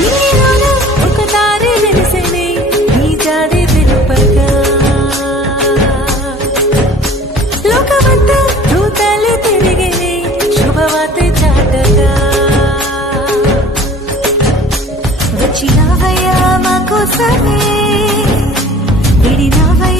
నీలోన ఒక తారే వెలిసెనే నీ జాడే తెలుపగా లోకమంతా దూతలే తిరిగినే శుభవార్త చాటగా వచ్చినావయ్యా మా కోసమే విడినావయ్యా